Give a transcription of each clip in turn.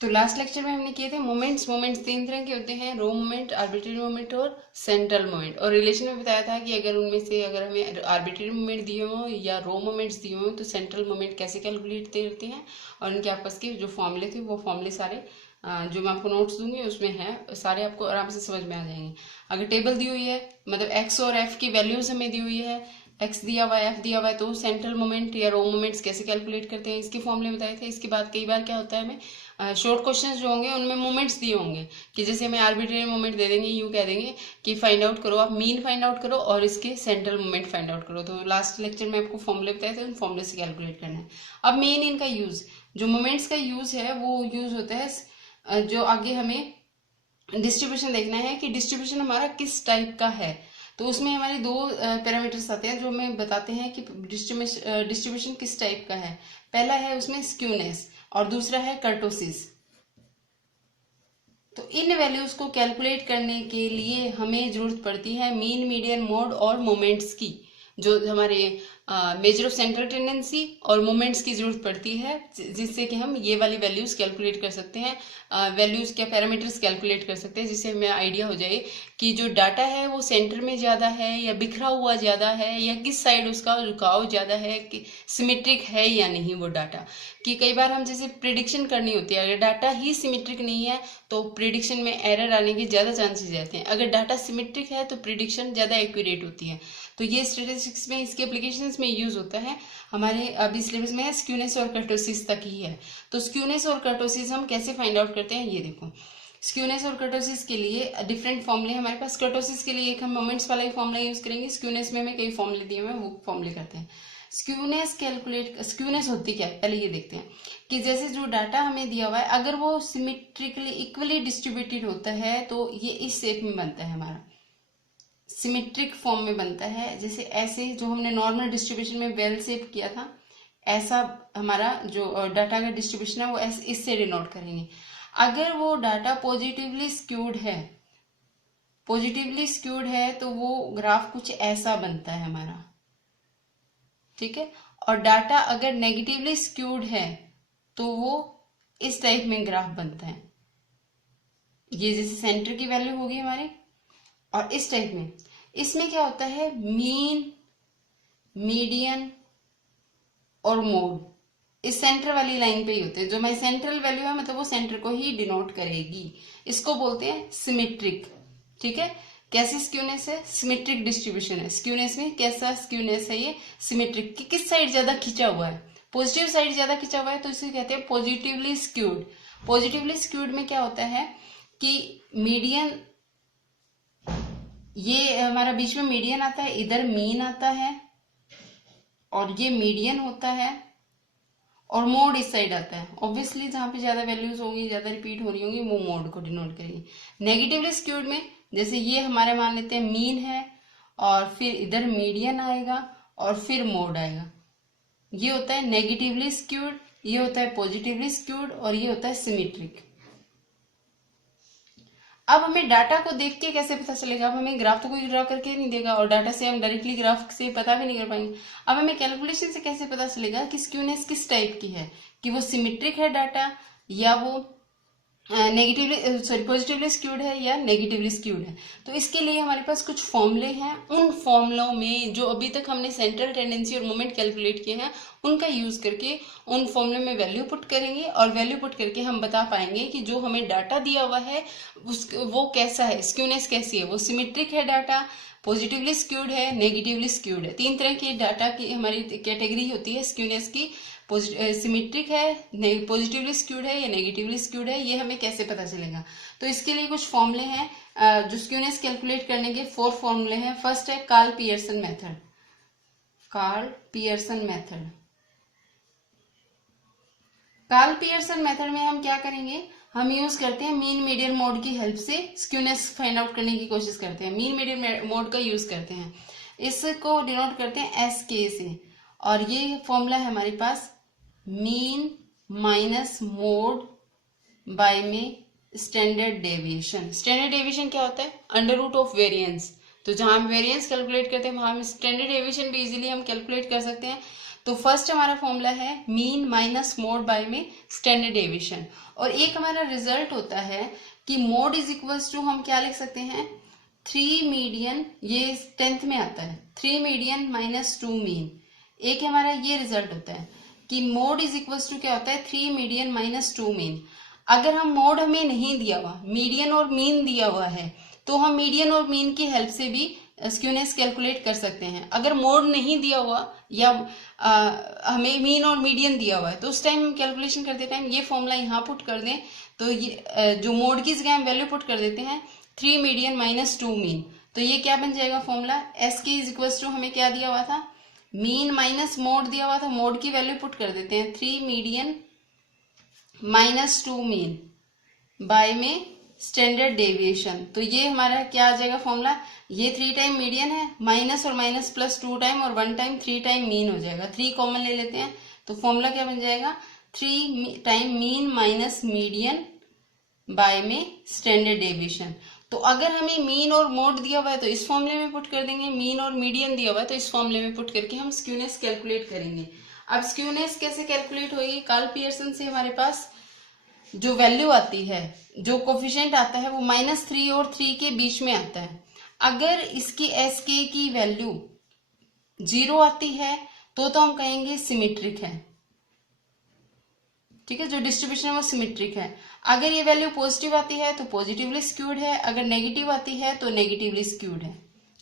तो last lecture में हमने किए थे मोमेंट्स। मोमेंट्स तीन तरह के होते हैं, रो मोमेंट, आर्बिट्ररी मोमेंट और सेंट्रल मोमेंट। और रिलेशन में बताया था कि अगर उनमें से अगर हमें आर्बिट्ररी मोमेंट दिए हों या रो मोमेंट्स दिए हों तो सेंट्रल मोमेंट कैसे कैलकुलेट करते हैं, और उनके आपस के जो फॉर्मूले थे वो फॉर्मूले सारे जो मैं आपको नोट्स दूंगी उसमें है, सारे आपको आराम से समझ में आ जाएंगे। अगर टेबल दी हुई है, मतलब एक्स और एफ की वैल्यूज हमें दी हुई है, एक्स दिया हुआ है, एफ दिया हुआ है, तो सेंट्रल मोमेंट या रो मोमेंट्स कैसे कैलकुलेट करते हैं इसके फॉर्मूले बताए थे। इसके बाद कई बार क्या होता है, हमें शॉर्ट क्वेश्चंस जो होंगे उनमें मोमेंट्स दिए होंगे कि जैसे हमें आर्बिट्रेरी मोमेंट दे देंगे, यूं कह देंगे कि फाइंड आउट करो, आप मीन फाइंड आउट करो और इसके सेंट्रल मोमेंट फाइंड आउट करो। तो लास्ट लेक्चर में आपको फॉर्मूले बताए थे, उन फॉर्मूले से कैलकुलेट करना है। अब मेन इनका यूज, जो मोमेंट्स का यूज है वो यूज होता है जो आगे हमें डिस्ट्रीब्यूशन देखना है कि डिस्ट्रीब्यूशन हमारा किस टाइप का है। तो उसमें हमारे दो पैरामीटर्स आते हैं जो हमें बताते हैं कि डिस्ट्रीब्यूशन किस टाइप का है। पहला है उसमें स्क्यूनेस और दूसरा है कर्टोसिस। तो इन वैल्यूज को कैलकुलेट करने के लिए हमें जरूरत पड़ती है मीन, मीडियन, मोड और मोमेंट्स की, जो हमारे मेजर ऑफ सेंट्रल टेंडेंसी और मोमेंट्स की जरूरत पड़ती है, जिससे कि हम ये वाली वैल्यूज कैलकुलेट कर सकते हैं, वैल्यूज क्या पैरामीटर्स कैलकुलेट कर सकते हैं, जिससे हमें आइडिया हो जाए कि जो डाटा है वो सेंटर में ज़्यादा है या बिखरा हुआ ज़्यादा है या किस साइड उसका झुकाव ज़्यादा है, कि सिमेट्रिक है या नहीं वो डाटा। कि कई बार हम जैसे प्रिडिक्शन करनी होती है, अगर डाटा ही सिमेट्रिक नहीं है तो प्रिडिक्शन में एरर आने के ज़्यादा चांसेस रहते हैं, अगर डाटा सिमेट्रिक है तो प्रिडिक्शन ज़्यादा एक्यूरेट होती है। तो ये स्टैटिस्टिक्स में इसके एप्लीकेशंस में यूज होता है। हमारे अभी सिलेबस में स्क्यूनेस और कर्टोसिस तक ही है। तो स्क्यूनेस और कर्टोसिस हम कैसे फाइंड आउट करते हैं, ये देखो। स्क्यूनेस और कर्टोसिस के लिए डिफरेंट फॉर्मूले हमारे पास। कर्टोसिस के लिए एक हम मोमेंट्स वाला ही फॉर्मूला यूज करेंगे, स्क्यूनेस में हमें कई फॉर्मूले दिए हुए हैं वो फॉर्मूले करते हैं। स्क्यूनेस होती क्या है पहले ये देखते हैं कि जैसे जो डाटा हमें दिया हुआ है अगर वो सिमेट्रिकली इक्वली डिस्ट्रीब्यूटेड होता है तो ये इस शेप में बनता है, हमारा सिमेट्रिक फॉर्म में बनता है। जैसे ऐसे जो हमने नॉर्मल डिस्ट्रीब्यूशन में बेल शेप किया था, ऐसा हमारा जो डाटा का डिस्ट्रीब्यूशन है वो इससे डिनोट करेंगे। अगर वो डाटा पॉजिटिवली स्क्यूड है तो वो ग्राफ कुछ ऐसा बनता है हमारा, ठीक है। और डाटा अगर नेगेटिवली स्क्यूड है तो वो इस टाइप में ग्राफ बनता है, ये जैसे सेंटर की वैल्यू होगी हमारी और इस टाइप में। इसमें क्या होता है, मीन, मीडियन और मोड इस सेंटर वाली लाइन पे ही होते हैं। जो हमारी सेंट्रल वैल्यू है मतलब वो सेंटर को ही डिनोट करेगी, इसको बोलते हैं सिमेट्रिक, ठीक है। कैसी स्क्यूनेस है, सिमेट्रिक डिस्ट्रीब्यूशन है। स्क्यूनेस में कैसा स्क्यूनेस है, ये सिमेट्रिक, कि किस साइड ज्यादा खिंचा हुआ है, पॉजिटिव साइड ज्यादा खिंचा हुआ है तो इसे कहते हैं पॉजिटिवली स्क्यूड। पॉजिटिवली स्क्यूड में क्या होता है कि मीडियन, ये हमारा बीच में मीडियन आता है, इधर मीन आता है और ये मीडियन होता है और मोड इस साइड आता है। ऑब्वियसली जहां पे ज्यादा वैल्यूज होंगी, ज्यादा रिपीट हो रही होंगी, वो मोड को डिनोट करेंगे। नेगेटिवली स्क्यूड में जैसे ये हमारे मान लेते हैं मीन है और फिर इधर मीडियन आएगा और फिर मोड आएगा, ये होता है नेगेटिवली स्क्यूड, ये होता है पॉजिटिवली स्क्यूड और ये होता है सिमेट्रिक। अब हमें डाटा को देख के कैसे पता चलेगा, अब हमें ग्राफ तो कोई ड्रॉ करके नहीं देगा और डाटा से हम डायरेक्टली ग्राफ से पता भी नहीं कर पाएंगे। अब हमें कैलकुलेशन से कैसे पता चलेगा कि स्क्यूनेस किस टाइप की है, कि वो सिमेट्रिक है डाटा या वो पॉजिटिवली स्क्यूड है या नेगेटिवली स्क्यूड है। तो इसके लिए हमारे पास कुछ फॉर्मूले हैं, उन फॉर्मूलों में जो अभी तक हमने सेंट्रल टेंडेंसी और मोमेंट कैलकुलेट किए हैं उनका यूज करके उन फॉर्मूले में वैल्यू पुट करेंगे और वैल्यू पुट करके हम बता पाएंगे कि जो हमें डाटा दिया हुआ है वो कैसा है, स्क्यूनेस कैसी है, वो सिमेट्रिक है डाटा, पॉजिटिवली स्क्यूड है, नेगेटिवली स्क्यूड है। तीन तरह की डाटा की हमारी कैटेगरी होती है स्क्यूनेस की, सिमेट्रिक है, पॉजिटिवली स्क्यूड है या नेगेटिवली स्क्यूड है, ये हमें कैसे पता चलेगा। तो इसके लिए कुछ फॉर्मूले हैं जो स्क्यूनेस कैलकुलेट करने के 4 फॉर्मूले हैं। फर्स्ट है Karl Pearson method. Karl Pearson method में हम क्या करेंगे, हम यूज करते हैं मीन, मीडियन, मोड की हेल्प से स्क्यूनेस फाइंड आउट करने की कोशिश करते हैं। मीन, मीडियन, मोड का यूज करते हैं, इसको डिनोट करते हैं SK से। और ये फॉर्मूला है हमारे पास मीन माइनस मोड बाय में स्टैंडर्ड डेविएशन। स्टैंडर्ड डेविएशन क्या होता है, अंडर रूट ऑफ वेरिएंस। तो जहां हम वेरिएंस कैलकुलेट करते हैं वहां हम स्टैंडर्ड डेविएशन भी इजीली हम कैलकुलेट कर सकते हैं। तो फर्स्ट हमारा फॉर्मूला है मीन माइनस मोड बाय में स्टैंडर्ड डेविएशन, और एक हमारा रिजल्ट होता है कि मोड इज इक्वल्स टू हम क्या लिख सकते हैं 3 मीडियन, ये 10th में आता है 3 मीडियन माइनस 2 मीन। एक हमारा ये रिजल्ट होता है कि मोड इज इक्वल्स टू क्या होता है 3 मीडियन माइनस 2 मीन। अगर हम मोड हमें नहीं दिया हुआ, मीडियन और मीन दिया हुआ है, तो हम मीडियन और मीन की हेल्प से भी स्क्यूनेस कैलकुलेट कर सकते हैं। अगर मोड नहीं दिया हुआ या हमें मीन और मीडियन दिया हुआ है, तो उस टाइम हम कैलकुलेशन करते टाइम ये फॉर्मूला यहाँ पुट कर दें, तो ये जो मोड की जगह हम वैल्यू पुट कर देते हैं 3 मीडियन माइनस 2 मीन, तो ये क्या बन जाएगा फॉर्मूला एस के इज इक्वल्स टू हमें क्या दिया हुआ था मीन माइनस मोड दिया हुआ था, मोड की वैल्यू पुट कर देते हैं 3 मीडियन माइनस 2 मीन बाय में स्टैंडर्ड डेविएशन। तो ये हमारा क्या आ जाएगा फॉर्मूला, ये 3 टाइम मीडियन है, माइनस और माइनस प्लस 2 टाइम और 1 टाइम 3 टाइम मीन हो जाएगा, 3 कॉमन ले लेते हैं, तो फॉर्मूला क्या बन जाएगा 3 time mean minus median by में स्टैंडर्ड डेविएशन। तो अगर हमें मीन और मोड दिया हुआ है तो इस फॉर्मूले में पुट कर देंगे, मीन और मीडियन दिया हुआ है तो इस फॉर्मूले में पुट करके हम स्क्यूनेस कैलकुलेट करेंगे। अब स्क्यूनेस कैसे कैलकुलेट होगी, कार्ल पियर्सन से हमारे पास जो वैल्यू आती है, जो कोफिशिएंट आता है वो -3 और 3 के बीच में आता है। अगर इसकी एस के की वैल्यू 0 आती है तो हम कहेंगे सिमेट्रिक है, ठीक है, जो डिस्ट्रीब्यूशन है वो सिमेट्रिक है। अगर ये वैल्यू पॉजिटिव आती है तो पॉजिटिवली स्क्यूड है, अगर नेगेटिव आती है तो नेगेटिवली स्क्यूड है,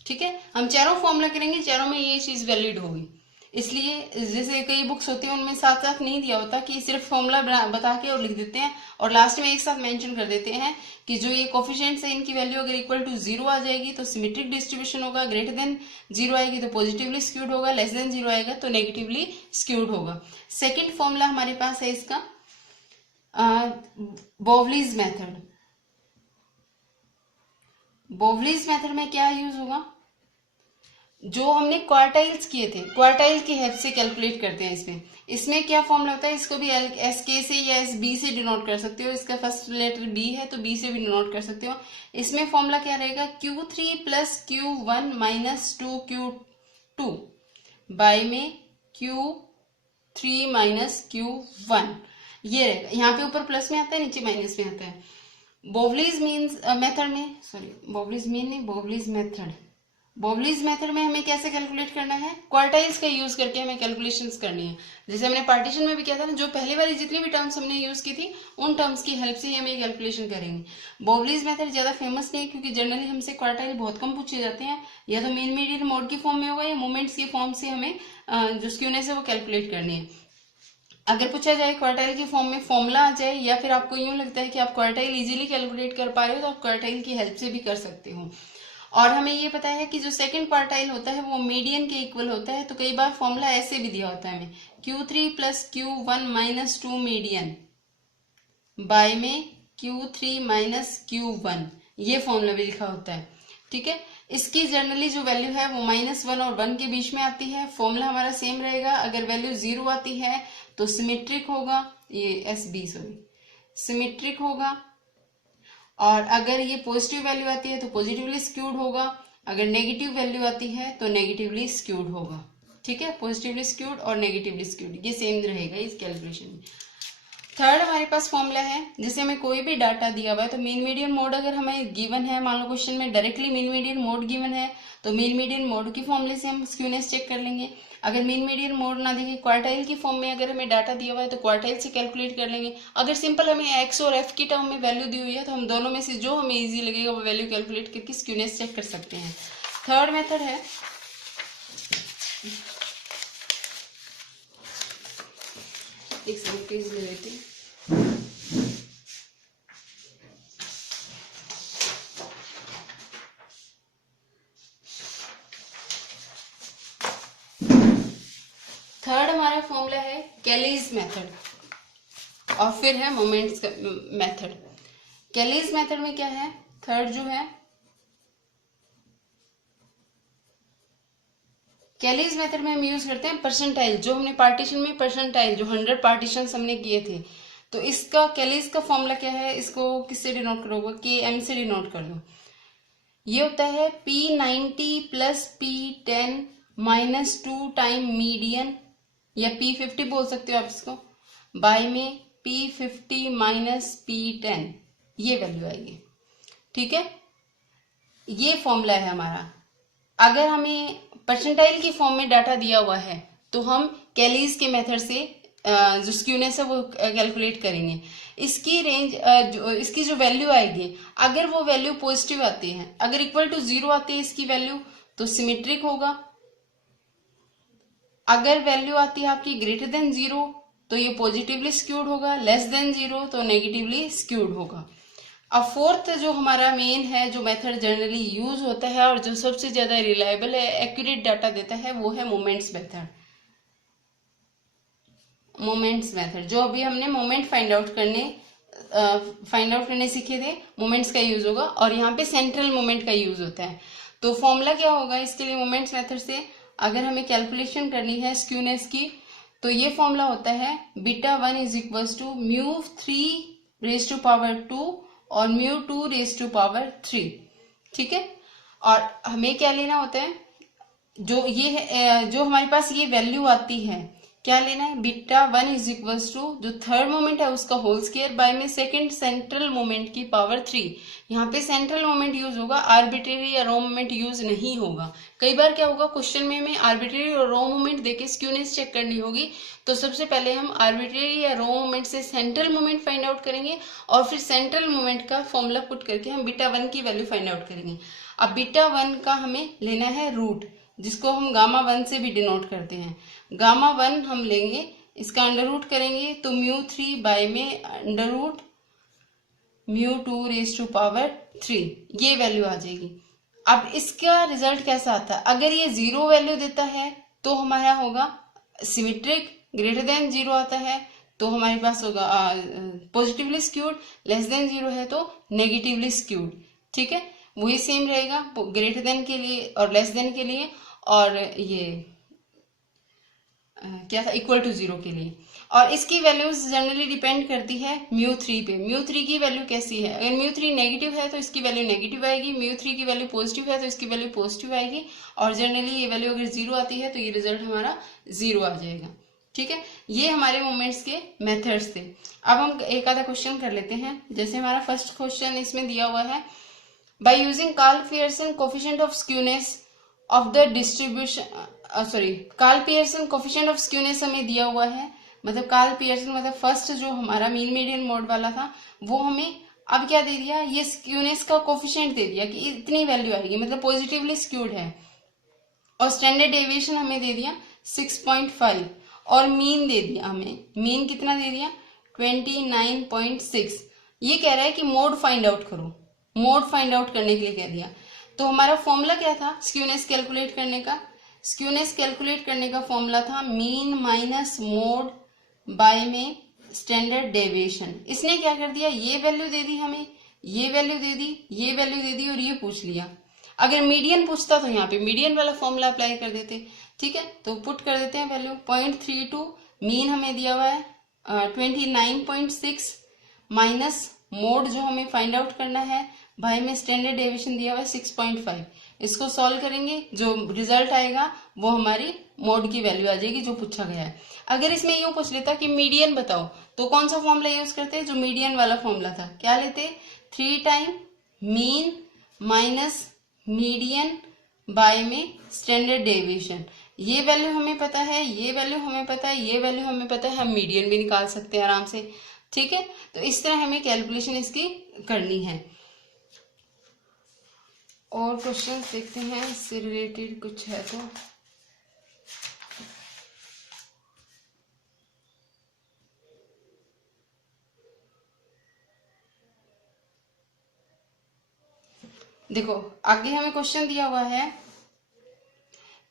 ठीक है। हम चारों फॉर्मूला करेंगे, चारों में ये चीज वैलिड होगी। इसलिए जैसे कई बुक्स होती हैं उनमें साथ साथ नहीं दिया होता कि सिर्फ फॉर्मूला बता के और लिख देते हैं और लास्ट में एक साथ मेंशन कर देते हैं कि जो ये कोफिशिएंट्स है इनकी वैल्यू अगर इक्वल टू 0 आ जाएगी तो सिमेट्रिक डिस्ट्रीब्यूशन होगा, ग्रेटर देन 0 आएगी तो पॉजिटिवली स्क्यूड होगा, लेस देन 0 आएगा तो नेगेटिवली स्क्यूड होगा। सेकेंड फॉर्मूला हमारे पास है इसका बोवलीज मेथड। बोवलीज मेथड में क्या यूज होगा, जो हमने क्वार्टाइल्स किए थे, क्वार्टाइल की हेल्प से कैलकुलेट करते हैं। इसमें क्या फॉर्मूला होता है, इसको भी एस के से या एस बी से डिनोट कर सकते हो, इसका फर्स्ट लेटर बी है तो बी से भी डिनोट कर सकते हो। इसमें फॉर्मूला क्या रहेगा Q3 plus Q1 minus 2Q2 bye में Q3 माइनस Q1, ये रहेगा। यहाँ पे ऊपर प्लस में आता है, नीचे माइनस में आता है। बोवलीज मीन्स मेथड में, सॉरी बोवलीज मीन नहीं, बोवलीज मेथड, बोवलीज मेथड में हमें कैसे कैलकुलेट करना है, क्वार्टाइल्स का यूज करके हमें कैलकुलेशंस करनी है। जैसे हमने पार्टीशन में भी किया था ना, जो पहली बार जितनी भी टर्म्स हमने यूज की थी उन टर्म्स की हेल्प से ही हमें कैलकुलेशन करेंगे। बोवलीज मेथड ज्यादा फेमस नहीं है क्योंकि जनरली हमसे क्वार्टाइल बहुत कम पूछे जाते हैं, या तो मीन मीडियन मोड की फॉर्म में होगा या मोमेंट्स की फॉर्म से हमें जो स्क्यूनेस है वो कैलकुलेट करनी है। अगर पूछा जाए क्वार्टाइल की फॉर्म में फॉर्मूला आ जाए, या फिर आपको यूं लगता है कि आप क्वार्टाइल इजीली कैलकुलेट कर पा रहे हो तो आप क्वार्टाइल की हेल्प से भी कर सकते हो। और हमें ये पता है कि जो सेकंड क्वार्टाइल होता है वो मीडियन के इक्वल होता है, तो कई बार फॉर्मूला ऐसे भी दिया होता है हमें Q3 plus Q1 minus 2 median by में Q3 माइनस Q1, ये फॉर्मूला भी लिखा होता है, ठीक है। इसकी जनरली जो वैल्यू है वो -1 और 1 के बीच में आती है। फॉर्मूला हमारा सेम रहेगा, अगर वैल्यू 0 आती है तो सिमेट्रिक होगा, ये SB सॉरी सिमेट्रिक होगा, और अगर ये पॉजिटिव वैल्यू आती है तो पॉजिटिवली स्क्यूड होगा, अगर नेगेटिव वैल्यू आती है तो नेगेटिवली स्क्यूड होगा, ठीक है। पॉजिटिवली स्क्यूड और नेगेटिवली स्क्यूड ये सेम रहेगा इस कैलकुलेशन में। थर्ड हमारे पास फॉर्मूला है, जैसे हमें कोई भी डाटा दिया हुआ है तो मीन मीडियन मोड अगर हमें गिवन है, मान लो क्वेश्चन में directly mean median mode given है तो मीन मीडियन मोड की फॉर्मूले से हम स्क्यूनेस चेक कर लेंगे। अगर मीन मीडियन मोड ना देखे, क्वार्टाइल की फॉर्म में अगर हमें डाटा दिया हुआ है तो क्वार्टाइल से कैलकुलेट कर लेंगे। अगर सिंपल हमें एक्स और एफ की टर्म में वैल्यू दी हुई है तो हम दोनों में से जो हमें इजी लगेगा वो वैल्यू कैलकुलेट करके स्क्यूनेस चेक कर सकते हैं। थर्ड मेथड है, एक सेकंड प्लीज ले लेती हूँ। थर्ड हमारा फॉर्मूला है कैलीज मेथड और फिर है मोमेंट्स मेथड। कैलीज मेथड में क्या है, थर्ड जो है कैलीज मेथड में हम यूज करते हैं परसेंटाइल, जो हमने पार्टीशन में परसेंटाइल जो 100 पार्टीशन हमने किए थे, तो इसका कैलीज का फॉर्मूला क्या है, इसको किससे डिनोट करोगे, KM से डिनोट कर दो। ये होता है P90 plus P10 minus 2 time median, या P50 बोल सकते हो आप इसको, बाय में P50 माइनस P10, ये वैल्यू आएगी। ठीक है, ये फॉर्मूला है हमारा। अगर हमें परसेंटाइल की फॉर्म में डाटा दिया हुआ है तो हम कैलीज के मेथड से जो स्क्यूनेस है वो कैलकुलेट करेंगे। इसकी रेंज इसकी जो वैल्यू आएगी, अगर वो वैल्यू पॉजिटिव आती है, अगर इक्वल टू 0 आती है इसकी वैल्यू तो सिमेट्रिक होगा। अगर वैल्यू आती है आपकी ग्रेटर देन 0 तो ये पॉजिटिवली स्क्यूड होगा, लेस देन 0 तो नेगेटिवली स्क्यूड होगा। अब फोर्थ जो हमारा मेन है, जो मेथड जनरली यूज होता है और जो सबसे ज्यादा रिलायबल है, एक्यूरेट डाटा देता है, वो है मोमेंट्स मेथड। मोमेंट्स मेथड जो अभी हमने मोमेंट फाइंड आउट करने सीखे थे, मोमेंट्स का यूज होगा और यहाँ पे सेंट्रल मोमेंट का यूज होता है। तो फॉर्मूला क्या होगा इसके लिए मोमेंट्स मेथड से अगर हमें कैलकुलेशन करनी है स्क्यूनेस की, तो ये फॉर्मूला होता है β1 इज इक्वल्स टू μ3⁻²2 और μ2⁻3। ठीक है, और हमें क्या लेना होता है, जो ये है, जो हमारे पास ये वैल्यू आती है, क्या लेना है, β1 इज इक्वल्स टू जो थर्ड मोमेंट है उसका होल स्क्वायर बाय में सेकंड सेंट्रल मोमेंट की पावर 3। यहाँ पे सेंट्रल मोमेंट यूज होगा, आर्बिट्रेरी या रो मोमेंट यूज नहीं होगा। कई बार क्या होगा, क्वेश्चन में हमें आर्बिट्रेरी और रो मोमेंट देके स्क्यूनेस चेक करनी होगी, तो सबसे पहले हम आर्बिट्रेरी या रो मोमेंट से सेंट्रल मोमेंट फाइंड आउट करेंगे और फिर सेंट्रल मोमेंट का फॉर्मूला पुट करके हम β1 की वैल्यू फाइंड आउट करेंगे। अब β1 का हमें लेना है रूट, जिसको हम γ1 से भी डिनोट करते हैं। γ1 हम लेंगे, इसका अंडर रूट करेंगे तो μ3 बाय में अंडर रूट μ2⁻3, ये वैल्यू आ जाएगी। अब इसका रिजल्ट कैसा आता है, अगर ये 0 वैल्यू देता है तो हमारा होगा सिमेट्रिक, ग्रेटर देन 0 आता है तो हमारे पास होगा पॉजिटिवली स्क्यूड, लेस देन 0 है तो नेगेटिवली स्क्यूड। ठीक है, वही सेम रहेगा ग्रेटर देन के लिए और लेस देन के लिए, और ये क्या था, इक्वल टू 0 के लिए। और इसकी वैल्यूज जनरली डिपेंड करती है μ3 पे। μ3 की वैल्यू कैसी है, अगर μ3 नेगेटिव है तो इसकी वैल्यू नेगेटिव आएगी, μ3 की वैल्यू पॉजिटिव है तो इसकी वैल्यू पॉजिटिव आएगी, और जनरली ये वैल्यू अगर 0 आती है तो ये रिजल्ट हमारा 0 आ जाएगा। ठीक है, ये हमारे मोमेंट्स के मेथड्स थे। अब हम एक आधा क्वेश्चन कर लेते हैं। जैसे हमारा फर्स्ट क्वेश्चन इसमें दिया हुआ है, by using Karl Pearson coefficient of skewness of the distribution, Karl Pearson coefficient of skewness हमें दिया हुआ है, मतलब कार्ल पियर्सन मतलब फर्स्ट जो हमारा मीन मीडियन मोड वाला था वो हमें अब क्या दे दिया, ये स्क्यूनेस का कोफिशिएंट दे दिया कि इतनी वैल्यू आएगी, मतलब पॉजिटिवली स्क्यूड है, और स्टैंडर्ड डेविएशन हमें दे दिया 6.5 और मीन दे दिया, हमें मीन कितना दे दिया 29.6। ये कह रहा है कि मोड फाइंड आउट करो, मोड फाइंड आउट करने के लिए कह दिया। तो हमारा फॉर्मूला क्या था स्क्यूनेस कैलकुलेट करने का, स्क्यूनेस कैलकुलेट करने का फॉर्मूला था मीन माइनस मोड बाय में स्टैंडर्ड डेविएशन। इसने क्या कर दिया, ये वैल्यू दे दी हमें, ये वैल्यू दे दी, ये वैल्यू दे दी और ये पूछ लिया। अगर मीडियन पूछता तो यहाँ पे मीडियन वाला फॉर्मूला अप्लाई कर देते। ठीक है, तो पुट कर देते हैं वैल्यू 0.32, मीन हमें दिया हुआ है 29.6 माइनस मोड जो हमें फाइंड आउट करना है बाय में स्टैंडर्ड डेविएशन दिया हुआ है 6.5। इसको सॉल्व करेंगे, जो रिजल्ट आएगा वो हमारी मोड की वैल्यू आ जाएगी जो पूछा गया है। अगर इसमें यूं पूछ लेता कि मीडियन बताओ तो कौन सा फॉर्मूला यूज करते, जो मीडियन वाला फॉर्मूला था, क्या लेते 3 time mean minus median by में स्टैंडर्ड डेविएशन। ये वैल्यू हमें पता है, ये वैल्यू हमें पता है, ये वैल्यू हमें पता है, हम मीडियन भी निकाल सकते हैं आराम से। ठीक है, तो इस तरह हमें कैलकुलेशन इसकी करनी है। और क्वेश्चन देखते हैं इससे रिलेटेड कुछ है तो। देखो आगे हमें क्वेश्चन दिया हुआ है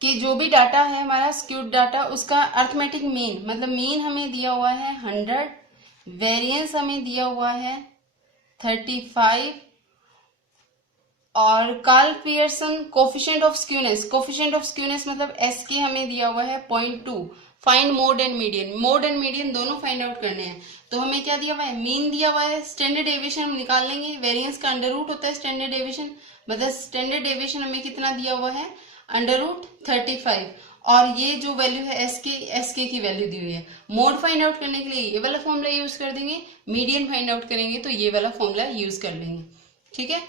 कि जो भी डाटा है हमारा स्क्यूड डाटा, उसका अर्थमेटिक मीन, मतलब मीन हमें दिया हुआ है 100, वेरिएंस हमें दिया हुआ है 35, और Karl Pearson coefficient of skewness, coefficient of skewness मतलब SK हमें दिया हुआ है 0.2। Find mode and median, mode and median दोनों फाइंड आउट करने हैं। तो हमें क्या दिया हुआ है, मीन दिया हुआ है, स्टैंडर्ड डेविएशन हम निकाल लेंगे, वेरिएंस का अंडर रूट होता है स्टैंडर्ड डेविएशन, मतलब स्टैंडर्ड डेविएशन हमें कितना दिया हुआ है अंडर रूट 35, और ये जो वैल्यू है एस के की वैल्यू दी हुई है। मोड फाइंड आउट करने के लिए ये वाला फॉर्मूला यूज कर देंगे, मीडियन फाइंड आउट करेंगे तो ये वाला फॉर्मूला यूज कर लेंगे। ठीक है,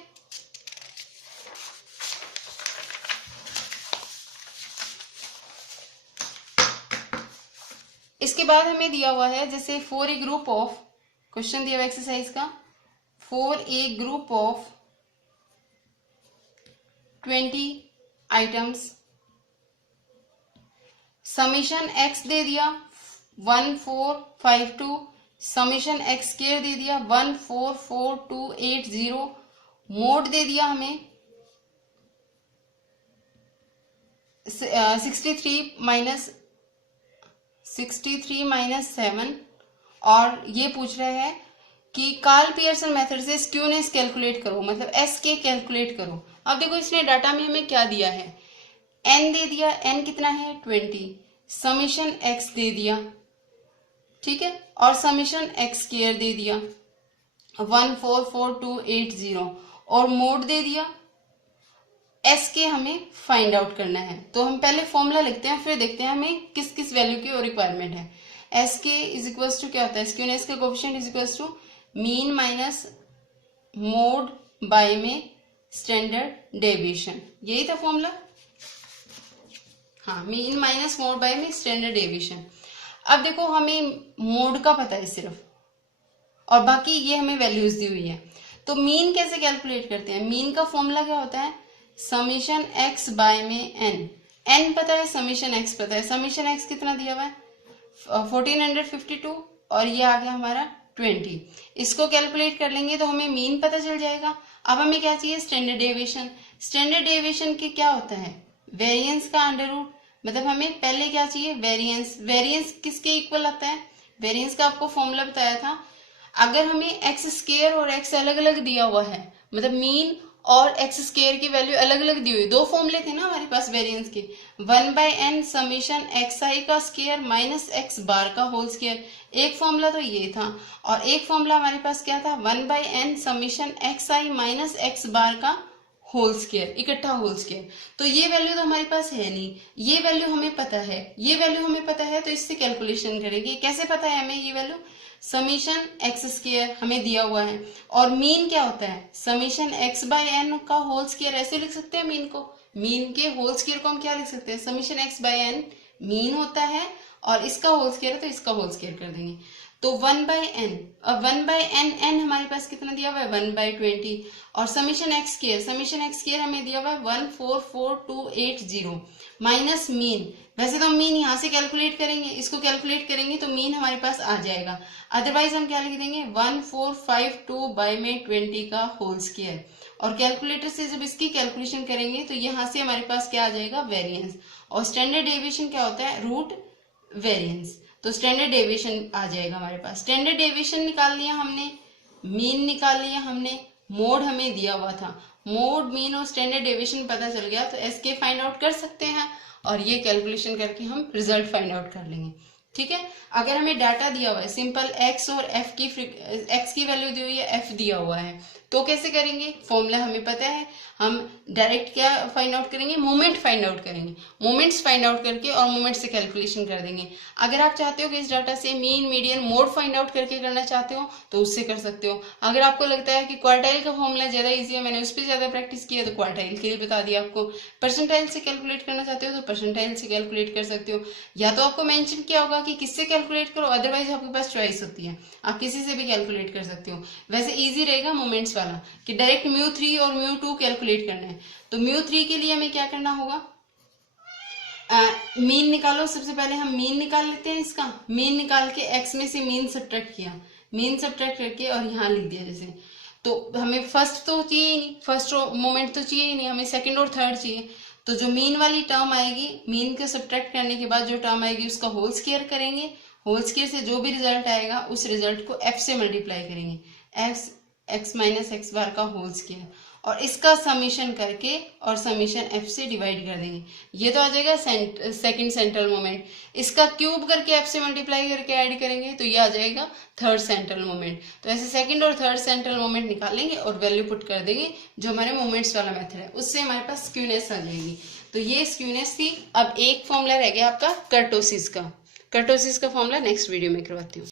इसके बाद हमें दिया हुआ है जैसे for a group of, question दिया हुआ एक्सरसाइज का, for a group of 20 items, summation x दे दिया 1452, समीशन एक्स स्क्वायर दे दिया 144280, मोड दे दिया हमें 63 माइनस 7, और ये पूछ रहे हैं कि कार्ल पियर्सन मेथड से स्क्यूनेस कैलकुलेट करो, मतलब एस के कैलकुलेट करो। अब देखो इसने डाटा में हमें क्या दिया है, एन दे दिया, एन कितना है 20, समीशन एक्स दे दिया, ठीक है, और समीशन एक्स स्क्वायर दे दिया 144280, और मोड दे दिया, एस के हमें फाइंड आउट करना है। तो हम पहले फॉर्मूला लिखते हैं, फिर देखते हैं हमें किस किस वैल्यू की रिक्वायरमेंट है। एस के इज इक्वल्स टू क्या होता है, स्क्यूनेस का coefficient is equals to mean minus mode by में स्टैंडर्ड डेविएशन, यही था फॉर्मूला। हाँ, मीन माइनस मोड बाय में स्टैंडर्ड डेविएशन। अब देखो हमें मोड का पता है सिर्फ, और बाकी ये हमें वैल्यूज दी हुई है। तो मीन कैसे कैलकुलेट करते हैं, मीन का फॉर्मूला क्या होता है, समीशन एक्स बाय में एन, एन पता है, समीशन एक्स पता है। समीशन एक्स कितना दिया हुआ है 1452, और ये आ गया हमारा 20। इसको कैलकुलेट कर लेंगे तो हमें मीन पता चल जाएगा। अब हमें क्या चाहिए, स्टैंडर्ड डेविएशन। स्टैंडर्ड डेविएशन के क्या होता है, वेरिएंस का अंडर रूट, मतलब हमें पहले क्या चाहिए, वेरिएंस। वेरिएंस किसके इक्वल आता है, वेरिएंस का आपको फॉर्मूला बताया था। अगर हमें एक्स स्क्वायर और एक्स अलग अलग दिया हुआ है, मतलब मीन और एक्स स्क्वायर की वैल्यू अलग अलग दी हुई, दो फॉर्मूले थे ना हमारे पास वेरिएंस के, 1/n समीशन एक्स आई का स्क्वायर माइनस एक्स बार का होल स्क्वायर, एक फॉर्मूला तो ये था, और एक फॉर्मूला हमारे पास क्या था, 1/n समीशन एक्स आई माइनस एक्स बार का होल स्क्वायर, इकट्ठा होल स्क्वायर। तो ये वैल्यू तो हमारे पास है नहीं, ये वैल्यू हमें पता है, ये वैल्यू हमें पता है, तो इससे कैलकुलेशन करेंगे। कैसे पता है हमें ये वैल्यू, समीशन एक्स स्क्वायर हमें दिया हुआ है, और मीन क्या होता है, समीशन एक्स बाय एन का होल स्क्वायर, ऐसे लिख सकते हैं मीन को, मीन के होल स्क्वायर को हम क्या लिख सकते हैं, summation x by n mean होता है, और इसका होल स्क्वायर है तो इसका होल स्क्वायर कर देंगे। तो 1/n, अब 1/n n हमारे पास कितना दिया हुआ है 1/20, और समीशन एक्स स्क्वायर हमें दिया हुआ है 144280 माइनस मीन। वैसे तो हम मीन यहाँ से कैलकुलेट करेंगे, इसको कैलकुलेट करेंगे तो मीन हमारे पास आ जाएगा, अदरवाइज हम क्या लिख देंगे 1452 बाय में 20 का होल स्क्वायर, और कैलकुलेटर से जब इसकी कैलकुलेशन करेंगे तो यहाँ से हमारे पास क्या आ जाएगा, वेरिएंस। और स्टैंडर्ड डेविएशन क्या होता है, रूट वेरिएंस, तो स्टैंडर्ड डेविएशन आ जाएगा हमारे पास। स्टैंडर्ड डेविएशन निकाल लिया हमने, मीन निकाल लिया हमने, मोड हमें दिया हुआ था, मोड मीन और स्टैंडर्ड डेविएशन पता चल गया तो एस के फाइंड आउट कर सकते हैं, और ये कैलकुलेशन करके हम रिजल्ट फाइंड आउट कर लेंगे। ठीक है, अगर हमें डाटा दिया हुआ है सिंपल एक्स और एफ की, एक्स की वैल्यू दी हुई है, एफ दिया हुआ है, तो कैसे करेंगे, फॉर्मूला हमें पता है, हम डायरेक्ट क्या फाइंड आउट करेंगे, मोमेंट फाइंड आउट करेंगे, मोमेंट्स फाइंड आउट करके और मोमेंट से कैलकुलेशन कर देंगे। अगर आप चाहते हो कि इस डाटा से mean median mode find out करके करना चाहते हो तो उससे कर सकते हो। अगर आपको लगता है कि क्वार्टाइल का फॉर्मूला ज्यादा ईजी है, मैंने उस पर ज्यादा प्रैक्टिस की है, तो क्वार्टाइल के लिए बता दिया आपको। परसेंटाइल से कैलकुलेट करना चाहते हो तो परसेंटाइल से कैलकुलेट कर सकते हो, या तो आपको मेंशन किया होगा कि किससे कैलकुलेट करो, अदरवाइज आपके पास चॉइस होती है, आप किसी से भी कैलकुलेट कर सकते हो। वैसे इजी रहेगा मोमेंट्स वाला कि डायरेक्ट μ3 और μ2 कैलकुलेट करना है। तो μ3 के लिए हमें क्या करना होगा, मीन निकालो। सबसे पहले हम मीन निकाल लेते हैं, इसका मीन निकाल के एक्स में से मीन सब्ट्रैक्ट किया, मीन सब्ट्रैक्ट करके और यहाँ लिख दिया जैसे। तो हमें फर्स्ट तो चाहिए ही नहीं, फर्स्ट मोमेंट तो चाहिए ही नहीं, हमें सेकंड और थर्ड चाहिए। तो जो मीन वाली टर्म आएगी, मीन के सब्ट्रैक्ट करने के बाद जो टर्म आएगी उसका होल स्क्वायर करेंगे, होल स्क्वायर से जो भी रिजल्ट आएगा उस रिजल्ट को एफ से मल्टीप्लाई करेंगे, एफ एक्स माइनस एक्स बार का होल स्क्वायर, और इसका समीशन करके और समीशन एफ से डिवाइड कर देंगे। ये तो आ जाएगा सेकंड सेंट्रल मोमेंट, इसका क्यूब करके एफ से मल्टीप्लाई करके ऐड करेंगे तो ये आ जाएगा थर्ड सेंट्रल मोमेंट। तो ऐसे सेकंड और थर्ड सेंट्रल मोमेंट निकालेंगे और वैल्यू पुट कर देंगे, जो हमारे मोमेंट्स वाला मेथड है उससे हमारे पास स्क्यूनेस आ जाएगी। तो ये स्क्यूनेस थी। अब एक फॉर्मूला रह गया आपका कर्टोसिस का। कर्टोसिस का फॉर्मूला नेक्स्ट वीडियो में करवाती हूँ।